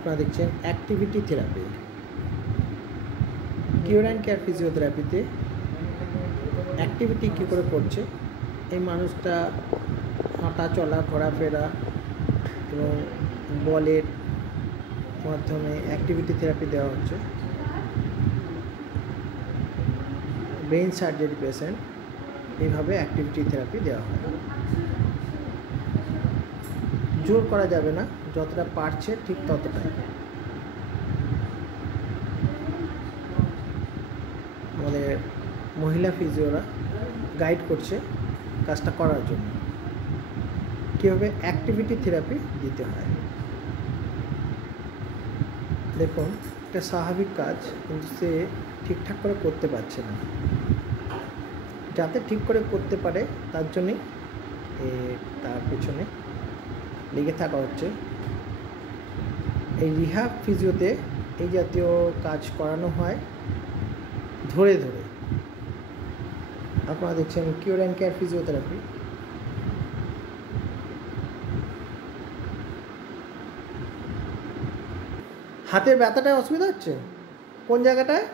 আপনারা দেখছেন activity therapy. Cure and care ফিজিওথেরাপিতে অ্যাক্টিভিটি কী করে করছে, এই মানুষটা হাঁটা চলা ঘোরাফেরা এবং বলের মাধ্যমে অ্যাক্টিভিটি থেরাপি দেওয়া হচ্ছে। ব্রেন সার্জারি পেশেন্ট এইভাবে অ্যাক্টিভিটি থেরাপি দেওয়া হয়। জোর করা যাবে না, যতটা পারছে ঠিক ততটাই। আমাদের মহিলা ফিজিওরা গাইড করছে কাজটা করার জন্য, কীভাবে অ্যাক্টিভিটি থেরাপি দিতে হয়। দেখুন, এটা স্বাভাবিক কাজ, কিন্তু সে ঠিকঠাক করে করতে পারছে না। যাতে ঠিক করে করতে পারে তার জন্যই তার পেছনে লেগে থাকা হচ্ছে। এই রিহ্যাব ফিজিওতে এই জাতীয় কাজ করানো হয় ধরে ধরে। আপনারা দেখছেন কিওর অ্যান্ড কেয়ার ফিজিওথেরাপি। হাতের ব্যথাটায় অসুবিধা হচ্ছে কোন জায়গাটায়?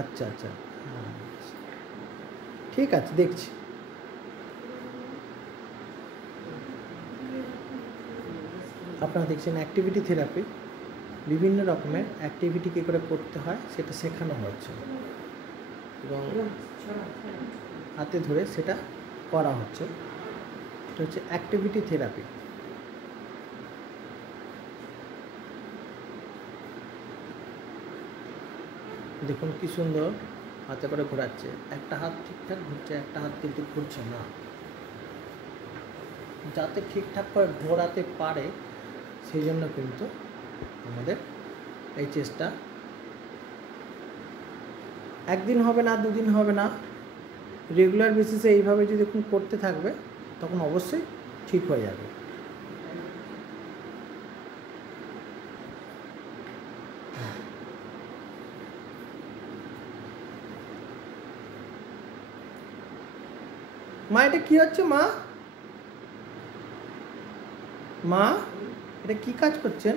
আচ্ছা আচ্ছা, ঠিক আছে, দেখছি। আপনারা দেখছেন অ্যাক্টিভিটি থেরাপি। বিভিন্ন রকমের অ্যাক্টিভিটি কী করে করতে হয় সেটা শেখানো হচ্ছে এবং হাতে ধরে সেটা করা হচ্ছে। এটা হচ্ছে অ্যাক্টিভিটি থেরাপি। দেখুন কি সুন্দর হাতে করে ঘোরাচ্ছে। একটা হাত ঠিকঠাক ঘুরছে, একটা হাত কিন্তু ঘুরছে না। যাতে ঠিকঠাক করে ঘোরাতে পারে সেই জন্য কিন্তু আমাদের এই চেষ্টা। একদিন হবে না, দুদিন হবে না, রেগুলার বেসিসে এইভাবে যদি করতে থাকবে তখন অবশ্যই ঠিক হয়ে যাবে। মা, এটা কি হচ্ছে মা? মা, এটা কি কাজ করছেন?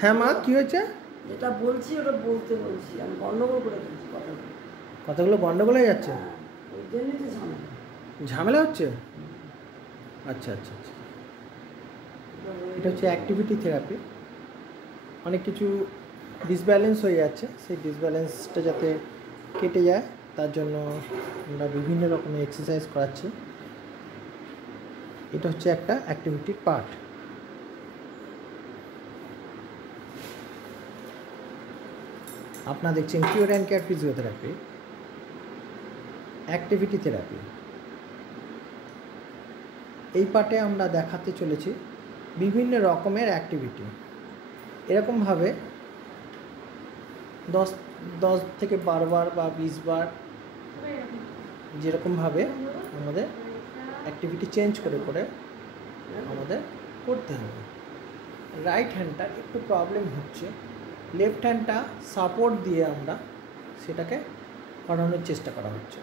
হ্যাঁ মা, কি হয়েছে? যেটা বলছি ওটা বলতে বলছি, আমি গন্ডগোল করে দিচ্ছি কথাগুলো গন্ডগোল হয়ে যাচ্ছে। ওই জন্যই তো ঝামেলা ঝামেলা হচ্ছে। আচ্ছা আচ্ছা আচ্ছা, এটা হচ্ছে অ্যাক্টিভিটি থেরাপি। অনেক কিছু ডিসব্যালেন্স হয়ে যাচ্ছে, সেই ডিসব্যালেন্সটা যাতে কেটে যায় তার জন্য আমরা বিভিন্ন রকমের এক্সারসাইজ করাচ্ছি। এটা হচ্ছে একটা অ্যাক্টিভিটির পার্ট। আপনারা দেখছেন cure and care physiotherapy activity therapy. এই পার্টে আমরা দেখাতে চলেছি বিভিন্ন রকমের অ্যাক্টিভিটি। এরকমভাবে 10 থেকে 12 বার বা 20 বার যেরকমভাবে আমাদের অ্যাক্টিভিটি চেঞ্জ করে করে আমাদের করতে হবে। রাইট হ্যান্ডটা একটু প্রবলেম হচ্ছে, লেফট হ্যান্ডটা সাপোর্ট দিয়ে আমরা সেটাকে করানোর চেষ্টা করা হচ্ছে।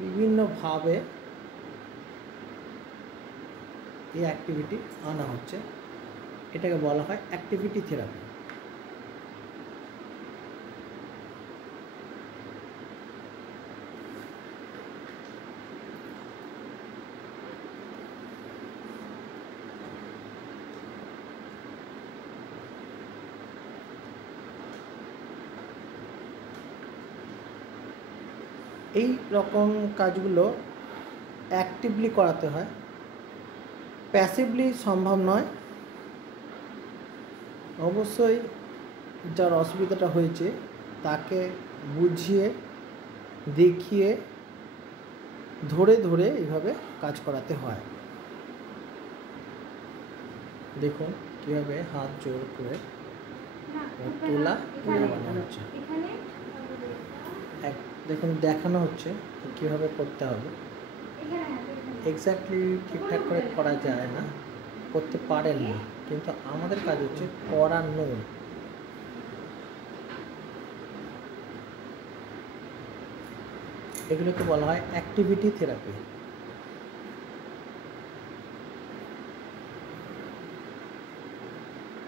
বিভিন্নভাবে এই অ্যাক্টিভিটি আনা হচ্ছে, এটাকে বলা হয় অ্যাক্টিভিটি থেরাপি। এই রকম কাজগুলো অ্যাক্টিভলি করাতে হয়, প্যাসিভলি সম্ভব নয়। অবশ্যই যার অসুবিধাটা হয়েছে তাকে বুঝিয়ে দেখিয়ে ধরে ধরে এইভাবে কাজ করাতে হয়। দেখুন কীভাবে হাত জোর করে তোলা বানানো হচ্ছে। দেখুন দেখানো হচ্ছে কীভাবে করতে হবে। এক্স্যাক্টলি ঠিকঠাক করে করা যায় না, করতে পারেন না, কিন্তু আমাদের কাজ হচ্ছে করানো। এগুলোকে বলা হয় অ্যাক্টিভিটি থেরাপি।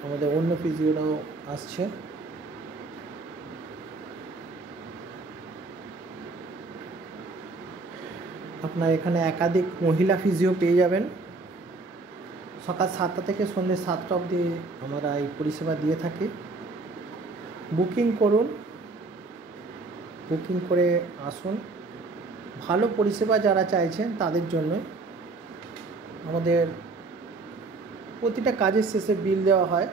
আমাদের অন্য ফিজিওরাও আসছে। আপনার এখানে একাধিক মহিলা ফিজিও পেয়ে যাবেন। সকাল 7টা থেকে সন্ধ্যে 7টা অবধি আমরা এই পরিষেবা দিয়ে থাকি। বুকিং করুন, বুকিং করে আসুন। ভালো পরিষেবা যারা চাইছেন তাদের জন্য আমাদের প্রতিটা কাজের শেষে বিল দেওয়া হয়।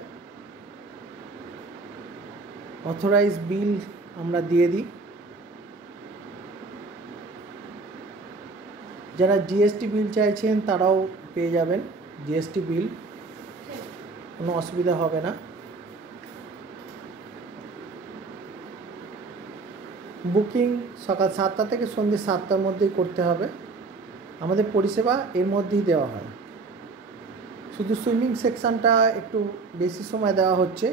অথরাইজ বিল আমরা দিয়ে দিই। যারা জিএসটি বিল চাইছেন তারাও পেয়ে যাবেন জিএসটি বিল, কোনো অসুবিধা হবে না। বুকিং সকাল 7টা থেকে সন্ধ্যে 7টার মধ্যেই করতে হবে। আমাদের পরিষেবা এর মধ্যেই দেওয়া হয়। শুধু সুইমিং সেকশানটা একটু বেশি সময় দেওয়া হচ্ছে।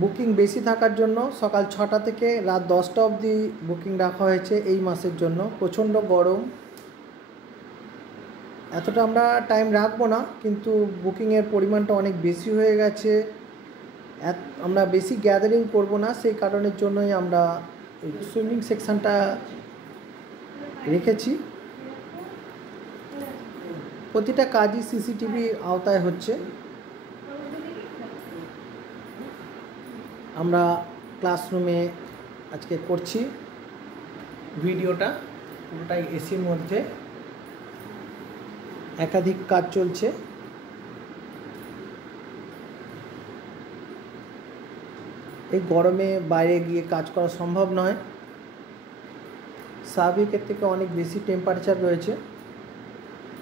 বুকিং বেশি থাকার জন্য সকাল 6টা থেকে রাত 10টা অবধি বুকিং রাখা হয়েছে এই মাসের জন্য। প্রচণ্ড গরম, এতটা আমরা টাইম রাখবো না, কিন্তু বুকিংয়ের পরিমাণটা অনেক বেশি হয়ে গেছে। আমরা বেশি গ্যাদারিং করব না, সেই কারণের জন্যই আমরা এই সুইমিং সেকশানটা রেখেছি। প্রতিটা কাজই সিসিটিভি আওতায় হচ্ছে। আমরা ক্লাসরুমে আজকে করছি ভিডিওটা, পুরোটাই এসির মধ্যে, একাধিক কাজ চলছে। এই গরমে বাইরে গিয়ে কাজ করা সম্ভব নয়। স্বাভাবিকের থেকে অনেক বেশি টেম্পারেচার রয়েছে।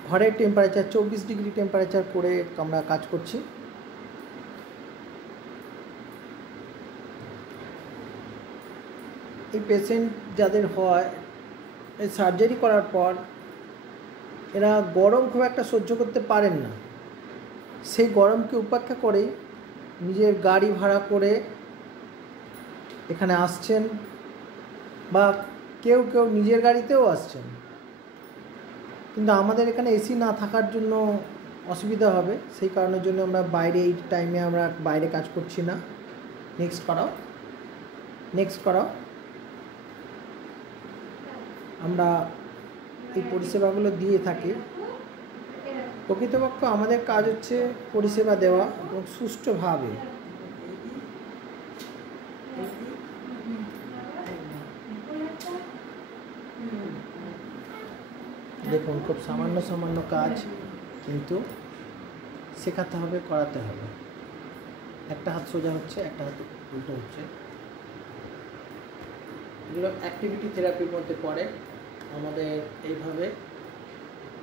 ঘরের টেম্পারেচার 24 ডিগ্রি টেম্পারেচার করে আমরা কাজ করছি। এই পেশেন্ট যাদের হয়, এই সার্জারি করার পর এরা গরম খুব একটা সহ্য করতে পারেন না। সেই গরমকে উপেক্ষা করেই নিজের গাড়ি ভাড়া করে এখানে আসছেন, বা কেউ কেউ নিজের গাড়িতেও আসছেন। কিন্তু আমাদের এখানে এসি না থাকার জন্য অসুবিধা হবে, সেই কারণের জন্য আমরা বাইরে এই টাইমে আমরা বাইরে কাজ করছি না। নেক্সট করাও। আমরা এই পরিষেবাগুলো দিয়ে থাকি। প্রকৃতপক্ষে আমাদের কাজ হচ্ছে পরিষেবা দেওয়া এবং সুষ্ঠুভাবে। দেখুন, খুব সামান্য কাজ, কিন্তু শেখাতে হবে, করাতে হবে। একটা হাত সোজা হচ্ছে, একটা হাত উল্টো হচ্ছে। এগুলো অ্যাক্টিভিটি থেরাপির মধ্যে পড়ে। আমাদের এইভাবে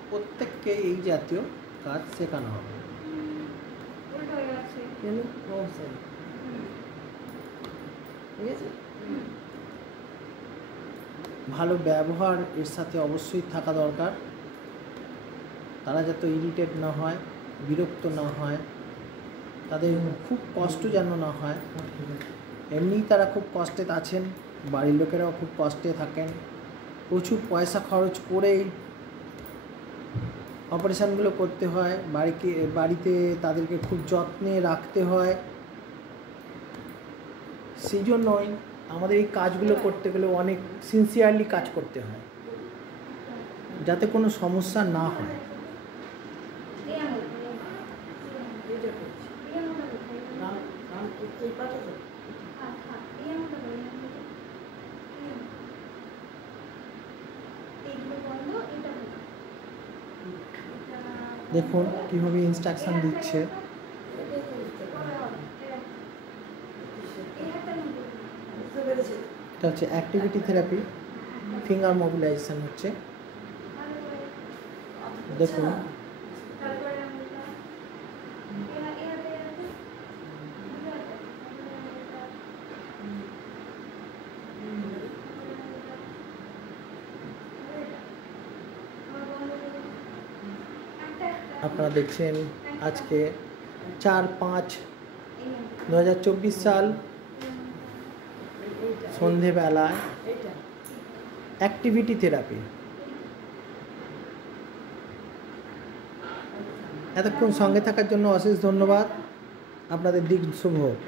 প্রত্যেককে এই জাতীয় কাজ শেখানো হবে। ভালো ব্যবহার এর সাথে অবশ্যই থাকা দরকার। তারা যাতে ইরিটেট না হয়, বিরক্ত না হয়, তাদের খুব কষ্ট যেন না হয়। এমনিই তারা খুব কষ্টে আছেন, বাড়ির লোকেরাও খুব কষ্টে থাকেন। প্রচুর পয়সা খরচ করেই অপারেশানগুলো করতে হয়। বাড়িতে তাদেরকে খুব যত্নে রাখতে হয়। সেই জন্যই আমাদের এই কাজগুলো করতে গেলে অনেক সিনসিয়ারলি কাজ করতে হয়, যাতে কোনো সমস্যা না হয়। দেখুন কীভাবে ইনস্ট্রাকশন দিচ্ছে। এটা হচ্ছে অ্যাক্টিভিটি থেরাপি, ফিঙ্গার মোবিলাইজেশন হচ্ছে। দেখুন আপনারা দেখছেন আজকে 4/5/2024 সাল সন্ধেবেলায় অ্যাক্টিভিটি থেরাপি। এতক্ষণ সঙ্গে থাকার জন্য অশেষ ধন্যবাদ। আপনাদের দিন শুভ হোক।